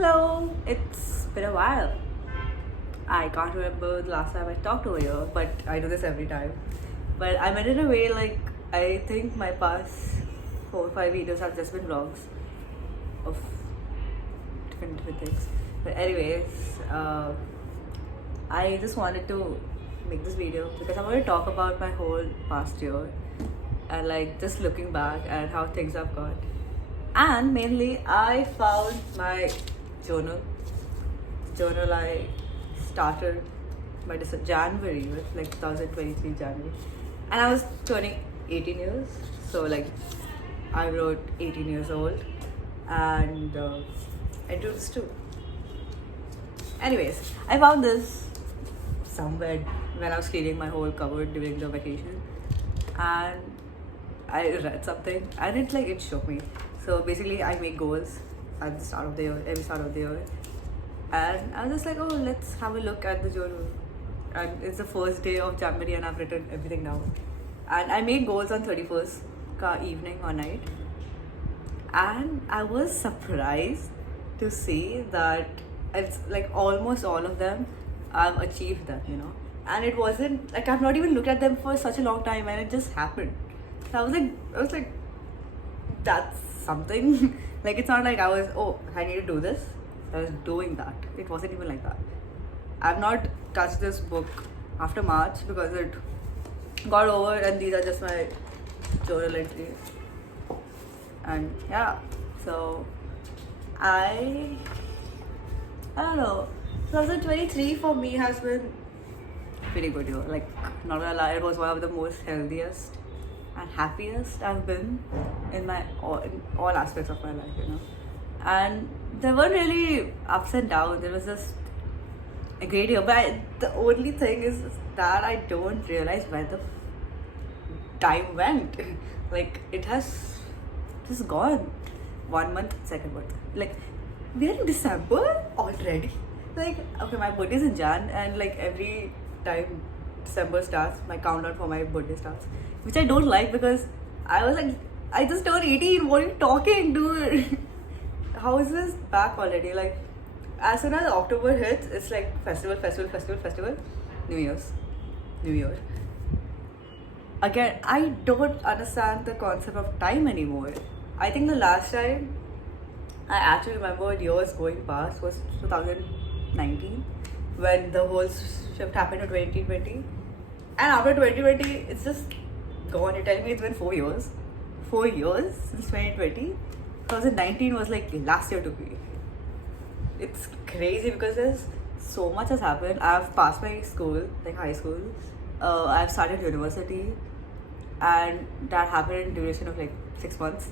Hello, it's been a while. I can't remember the last time I talked over here, but I do this every time. But I meant in a way like I think my past 4 or 5 videos have just been vlogs of different things. But anyways, I just wanted to make this video because I want to talk about my whole past year and like just looking back at how things have gone. And mainly, I found my journal. Journal I started by January, with like 2023 January, and I was turning 18 years. So like, I wrote 18 years old, and I do this too. Anyways, I found this somewhere when I was cleaning my whole cupboard during the vacation, and I read something, and it shook me. So basically, I make goals at the start of the year, every start of the year, and I was just like, oh, let's have a look at the journal. And it's the first day of January, and I've written everything down. And I made goals on 31st evening or night, and I was surprised to see that it's like almost all of them I've achieved them. And it wasn't like I've not even looked at them for such a long time, and it just happened. So I was like, that's something. Like it's not like I need to do this. I was doing that. It wasn't even like that. I've not touched this book after March because it got over, and these are just my journal entries. And yeah, so I I don't know. 2023 for me has been pretty good year. Like, not gonna lie, it was one of the most healthiest and happiest I've been in all aspects of my life. And there weren't really ups and downs. There was just a great year. But the only thing is that I don't realize where the time went. Like, it has just gone. 1 month, second month. Like, we're in December already. Like, okay, my birthday's in Jan, and like every time December starts, my countdown for my birthday starts, which I don't like because I was like, I just turned 18. What are you talking, dude? How is this back already? Like, as soon as October hits, it's like festival, New Year's, New Year. Again, I don't understand the concept of time anymore. I think the last time I actually remembered years going past was 2019 when the whole shift happened to 2020. And after 2020, it's just gone. You're telling me it's been 4 years? 4 years since 2020? 2019 was like last year to me. It's crazy because there's so much has happened. I've passed my school, like high school. I've started university, and that happened in duration of like 6 months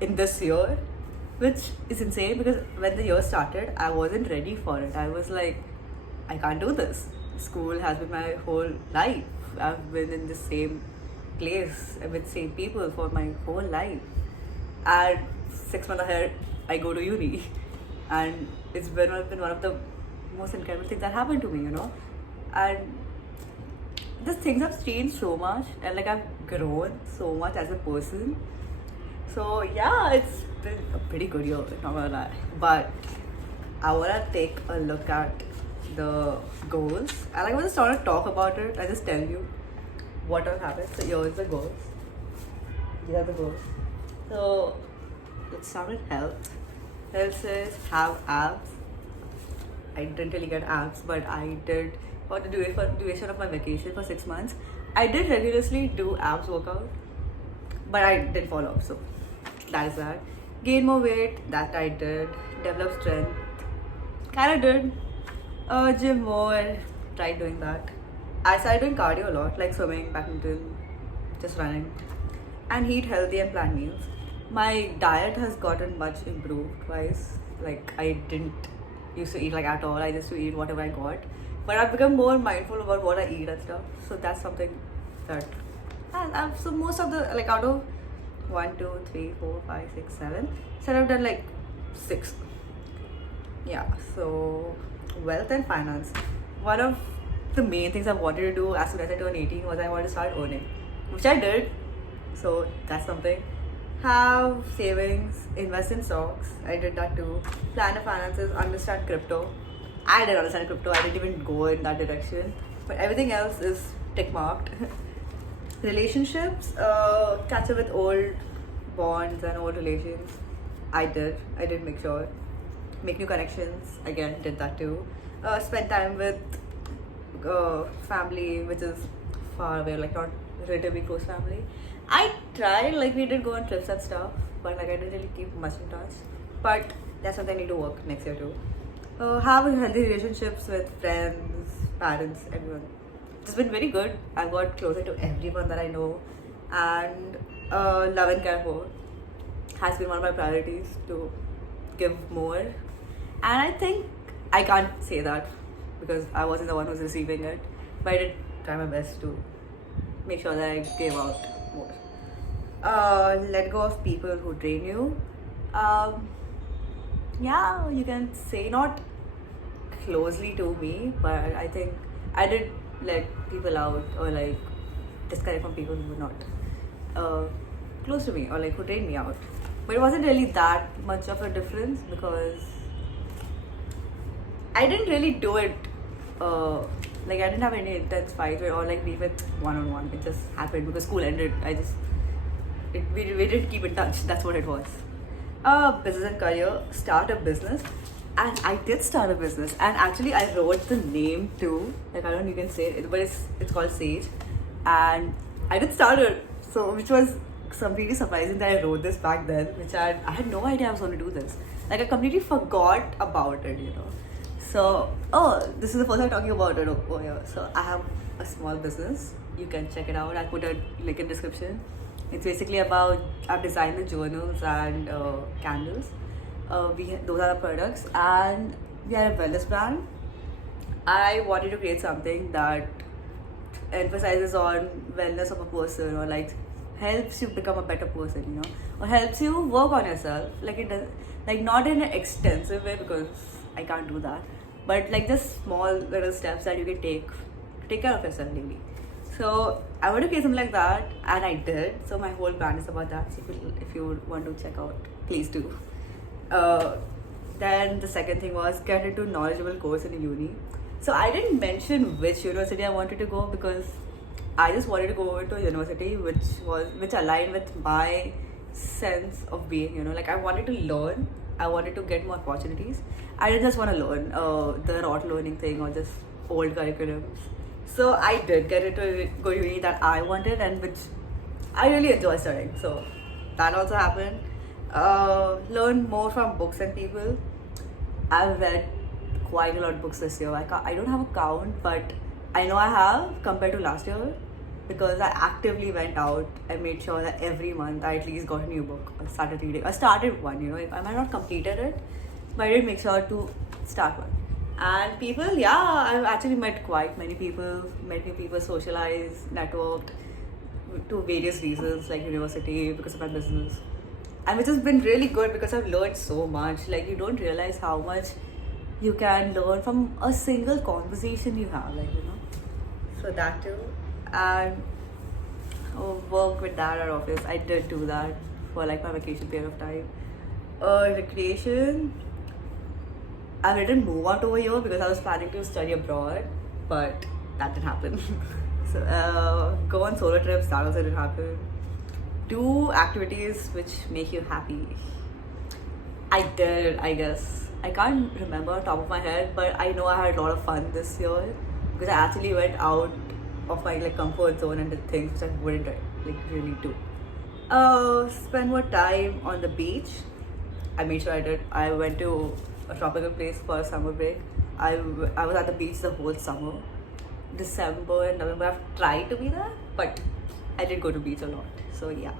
in this year, which is insane because when the year started, I wasn't ready for it. I was like, I can't do this. School has been my whole life. I've been in the same place with same people for my whole life. And 6 months ahead, I go to uni. And it's been one of the most incredible things that happened to me. And these things have changed so much, and like I've grown so much as a person. So yeah, it's been a pretty good year, not gonna lie. But I wanna take a look at the goals. And like, I just want to talk about it. I just tell you what will happen. So here's the goals. These are the goals. So let's start with health. Health says have abs. I didn't really get abs, but I did for the duration of my vacation for 6 months. I did regularly do abs workout, but I didn't follow up. So that is that. Gain more weight, that I did. Develop strength, kinda did. Gym more, tried doing that. I started doing cardio a lot, like swimming, badminton, just running, and eat healthy and planned meals. My diet has gotten much improved twice. Like, I didn't used to eat like at all. I used to eat whatever I got, but I've become more mindful about what I eat and stuff. So that's something that, and so most of the, like, out of 1, 2, 3, 4, 5, 6, 7, so I've done like 6. Yeah. So wealth and finance, one of the main things I wanted to do as soon as I turned 18 was I wanted to start earning, which I did. So that's something. Have savings, invest in stocks. I did that too. Plan your finances, understand crypto. I didn't understand crypto. I didn't even go in that direction. But everything else is tick marked. Relationships, catch up with old bonds and old relations. I did. I did make sure. Make new connections. Again, did that too. Spend time with family, which is far away, like not relatively close family. I tried, like we did go on trips and stuff, but like I didn't really keep much in touch. But that's something I need to work next year too. Have healthy relationships with friends, parents, everyone. It's been very good. I've got closer to everyone that I know, and love and care for has been one of my priorities to give more. And I think I can't say that because I wasn't the one who's receiving it, but I did try my best to make sure that I gave out more. Let go of people who drain you. Um, yeah, you can say not closely to me, but I think I did let people out or like disconnect from people who were not uh, close to me or like who drained me out. But it wasn't really that much of a difference because I didn't really do it. Like I didn't have any intense fights or like beef with one on one. It just happened because school ended. We didn't keep in touch. That's what it was. Business and career. Start a business, and I did start a business. And actually, I wrote the name too. Like I don't know, you can say it, but it's called Sage, and I did start it. So which was completely surprising that I wrote this back then. Which I had no idea I was going to do this. Like I completely forgot about it. So, this is the first time talking about it over here. So, I have a small business. You can check it out. I'll put a link in description. It's basically about I've designed the journals and candles. Those are the products, and we are a wellness brand. I wanted to create something that emphasizes on wellness of a person or like helps you become a better person, or helps you work on yourself. Like it does, like not in an extensive way because I can't do that, but like just small little steps that you can take care of yourself daily. So I want to create something like that, and I did. So my whole brand is about that. So if you want to check out, please do. Uh, then the second thing was get into knowledgeable course in uni. So I didn't mention which university I wanted to go because I just wanted to go into a university which aligned with my sense of being. Like I wanted to learn. I wanted to get more opportunities. I didn't just want to learn the rote learning thing or just old curriculums. So I did get into go uni that I wanted and which I really enjoy studying. So that also happened. Learn more from books and people. I've read quite a lot of books this year. I don't have a count, but I know I have compared to last year because I actively went out and made sure that every month I at least got a new book or started reading. I started one, I might not completed it, but I did make sure to start one. And people, yeah, I've actually met quite many people, met new people, socialized, networked to various reasons like university, because of my business. And which has been really good because I've learned so much. Like you don't realize how much you can learn from a single conversation you have, So that too. And work with dad at office. I did do that for like my vacation period of time. Recreation. I didn't move out over here because I was planning to study abroad, but that didn't happen. So go on solo trips. That also didn't happen. Do activities which make you happy. I did, I guess. I can't remember on top of my head, but I know I had a lot of fun this year because I actually went out of my comfort zone and did things which I wouldn't really do. Spend more time on the beach. I made sure I did. I went to a tropical place for a summer break. I was at the beach the whole summer. December and November I've tried to be there, but I did go to beach a lot. So yeah.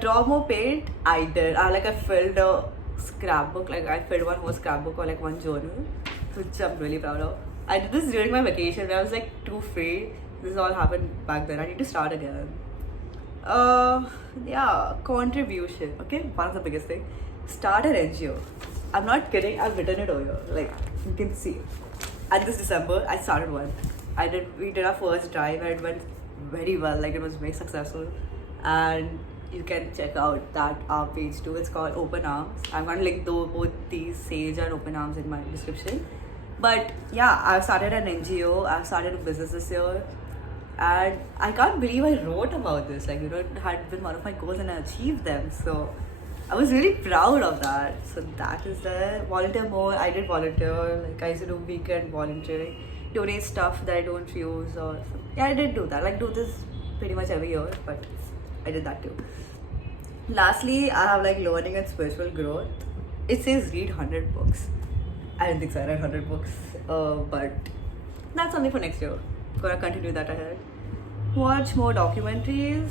Draw more paint. I did. I filled a scrapbook. I filled one whole scrapbook or one journal, which I'm really proud of. I did this during my vacation when I was too free. This all happened back then. I need to start again. Yeah, contribution. Okay, one of the biggest thing. Start an NGO. I'm not kidding. I've written it over here. You can see. And this December, I started one. We did our first drive and it went very well. It was very successful. And you can check out that our page too. It's called Open Arms. I'm gonna link both these Sage and Open Arms in my description. But yeah, I've started an NGO. I've started a business this year, and I can't believe I wrote about this. Like, it had been one of my goals and I achieved them. So I was really proud of that. So that is there. Volunteer more. I did volunteer. Like, I used to do weekend volunteering, donate stuff that I don't use, or yeah, I did do that. Like, do this pretty much every year, but I did that too. Lastly, I have like learning and spiritual growth. It says read 100 books. I don't think so. I read 100 books, but that's only for next year. Gonna continue that ahead. Watch more documentaries.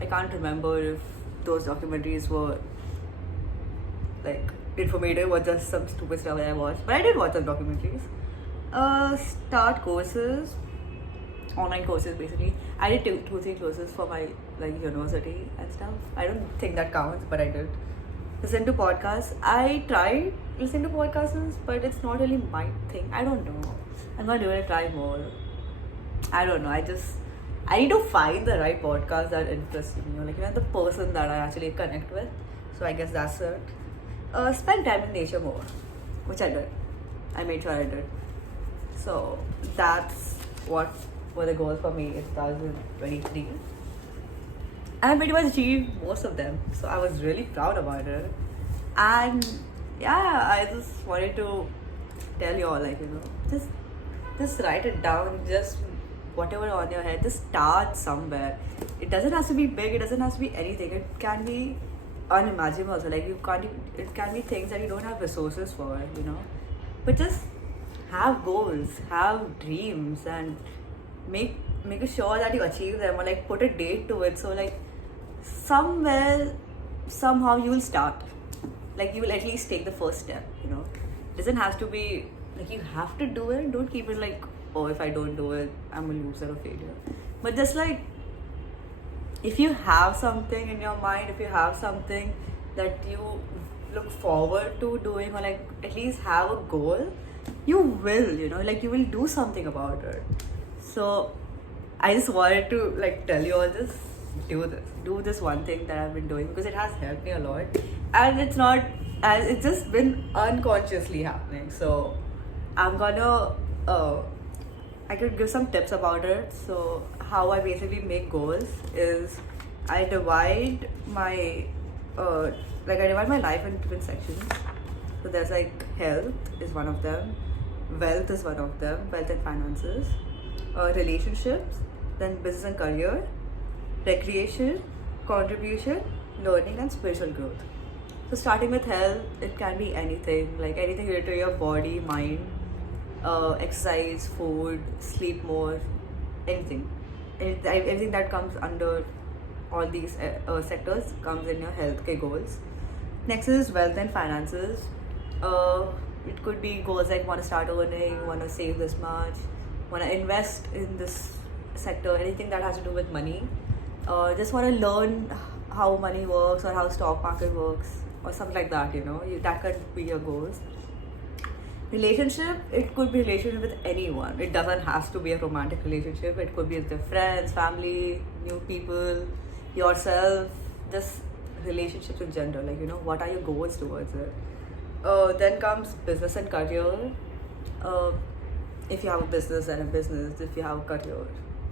I can't remember if those documentaries were like informative or just some stupid stuff that I watched, but I did watch some documentaries. Start courses, online courses basically. I did two, three courses for my like university and stuff. I don't think that counts, but I did. Listen to podcasts. I tried listening to podcasts, but it's not really my thing. I don't know. I'm not going to try more. I don't know. I need to find the right podcast that interests me, or like the person that I actually connect with. So I guess that's it. Spend time in nature more, which I did. I made sure I did. So that's what were the goals for me in 2023. And I pretty much achieved most of them. So I was really proud about it. And yeah, I just wanted to tell you all, like, just write it down, just whatever on your head, just start somewhere. It doesn't have to be big, it doesn't have to be anything. It can be unimaginable also. Like, it can be things that you don't have resources for, But just have goals, have dreams, and make sure that you achieve them, or like put a date to it. So like somewhere, somehow you will start. Like, you will at least take the first step, It doesn't have to be like you have to do it. Don't keep it like, oh, if I don't do it, I'm a loser or failure. But just like, if you have something in your mind, if you have something that you look forward to doing, or like at least have a goal, you will, like you will do something about it. So I just wanted to like tell you all this. Do this one thing that I've been doing, because it has helped me a lot, and it's just been unconsciously happening. So I'm gonna I could give some tips about it. So how I basically make goals is I divide my life into different sections. So there's like health is one of them, wealth is one of them, wealth and finances, relationships, then business and career, recreation, contribution, learning, and spiritual growth. So starting with health, it can be anything, like anything related to your body, mind, exercise, food, sleep more, anything. Everything that comes under all these sectors comes in your healthcare goals. Next is wealth and finances. It could be goals like want to start earning, want to save this much, want to invest in this sector, anything that has to do with money. Just want to learn how money works, or how stock market works, or something like that, that could be your goals. Relationship, it could be relationship with anyone. It doesn't have to be a romantic relationship. It could be with your friends, family, new people, yourself, just relationships in general. Like, what are your goals towards it? Then comes business and career. If you have a business, and a business. If you have a career,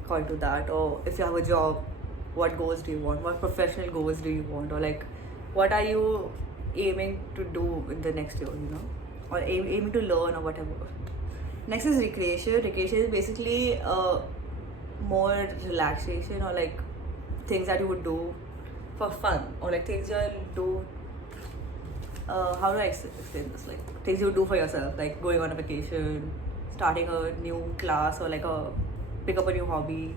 call to that. Or if you have a job, what goals do you want? What professional goals do you want? Or like, what are you aiming to do in the next year, or aiming to learn, or whatever. Next is recreation. Recreation is basically more relaxation, or like things that you would do for fun, or like things you'll do. How do I explain this? Like things you do for yourself, like going on a vacation, starting a new class, or like pick up a new hobby.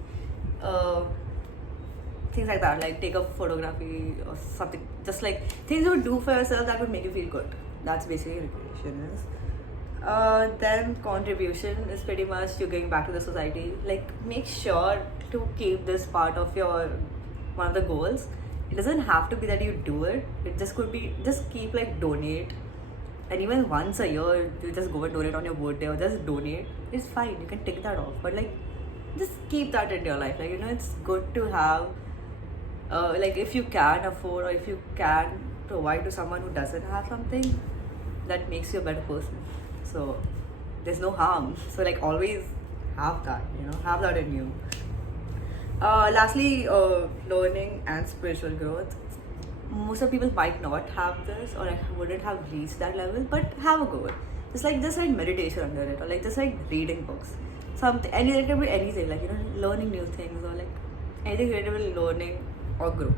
Things like that, like take up photography or something. Just like things you would do for yourself that would make you feel good. That's basically recreation is. Then contribution is pretty much you're giving back to the society. Like, make sure to keep this part of your one of the goals. It doesn't have to be that you do it. It just could be just keep like donate, and even once a year you just go and donate on your birthday, or just donate. It's fine. You can take that off, but like just keep that in your life. Like, it's good to have like if you can afford or if you can provide to someone who doesn't have something, that makes you a better person. So there's no harm. So like always have that, have that in you. Lastly, learning and spiritual growth. Most of people might not have this or like wouldn't have reached that level, but have a goal. It's like just like meditation under it, or like just like reading books. Something, it can be anything, like learning new things or like anything related with learning or growth,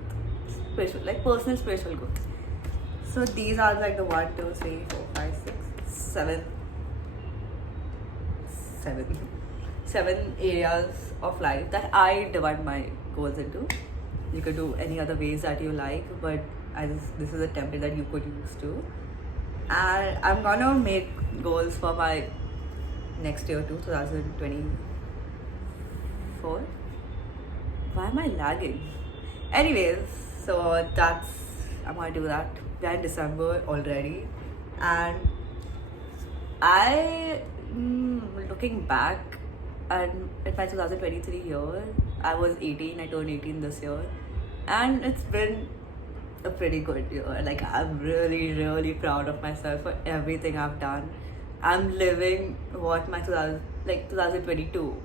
spiritual, like personal spiritual growth. So these are like the 1, 2, 3, 4, 5, 6, 7 areas of life that I divide my goals into. You could do any other ways that you like, but this is a template that you could use too. And I'm gonna make goals for my next year too, 2024. Why am I lagging? Anyways, so I'm gonna do that. We're in December already, and looking back and at my 2023 year, I was 18. I turned 18 this year, and it's been a pretty good year. Like I'm really, really proud of myself for everything I've done. I'm living what my 2022,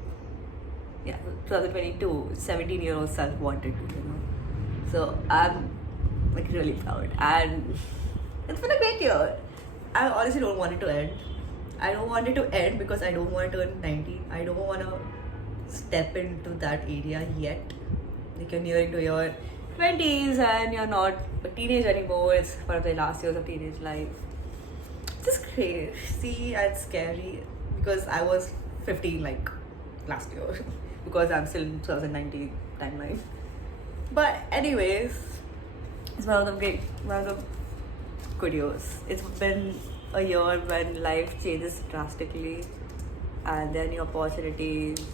17-year-old self wanted to, So I'm like really proud, and it's been a great year. I honestly don't want it to end. I don't want it to end because I don't want to turn 19. I don't want to step into that area yet. Like you're nearing to your 20s and you're not a teenager anymore. It's one of the last years of teenage life. It's just crazy and scary because I was 15 like last year because I'm still in 2019 timeline. But anyways, it's one of the good years. It's been a year when life changes drastically and there are new opportunities,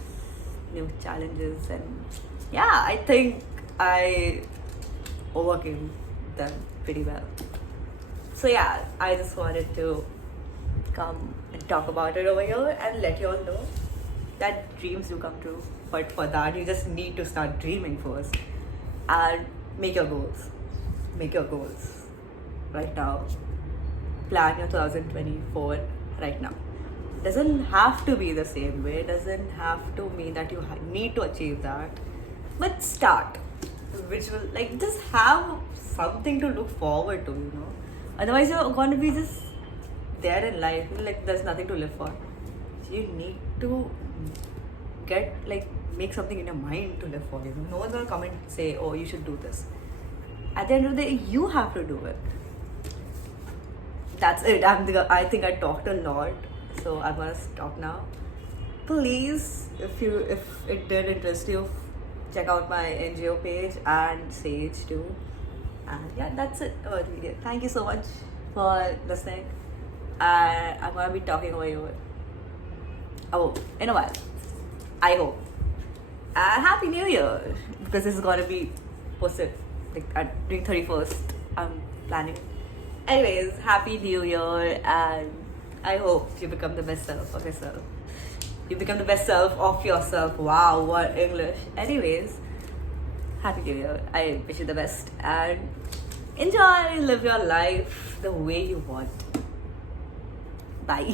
new challenges, and yeah, I think I overcame them pretty well. So yeah, I just wanted to come and talk about it over here and let you all know that dreams do come true. But for that, you just need to start dreaming first and make your goals. Make your goals right now. Plan your 2024 right now. Doesn't have to be the same way. Doesn't have to mean that you need to achieve that. But start. Which will like just have something to look forward to, Otherwise, you're going to be just there in life. Like there's nothing to live for. So you need to make something in your mind to live for. No one's gonna come and say, "Oh, you should do this." At the end of the day, you have to do it. That's it. I think I talked a lot, so I'm gonna stop now. Please, if it did interest you, check out my NGO page and Sage too. And yeah, that's it about the video. Thank you so much for listening. I'm gonna be talking over you. In a while. I hope. Happy New Year, because this is gonna be posted during 31st. I'm planning. Anyways, Happy New Year, and I hope you become the best self of yourself. You become the best self of yourself. Wow, what English. Anyways, Happy New Year. I wish you the best and enjoy, live your life the way you want. Bye.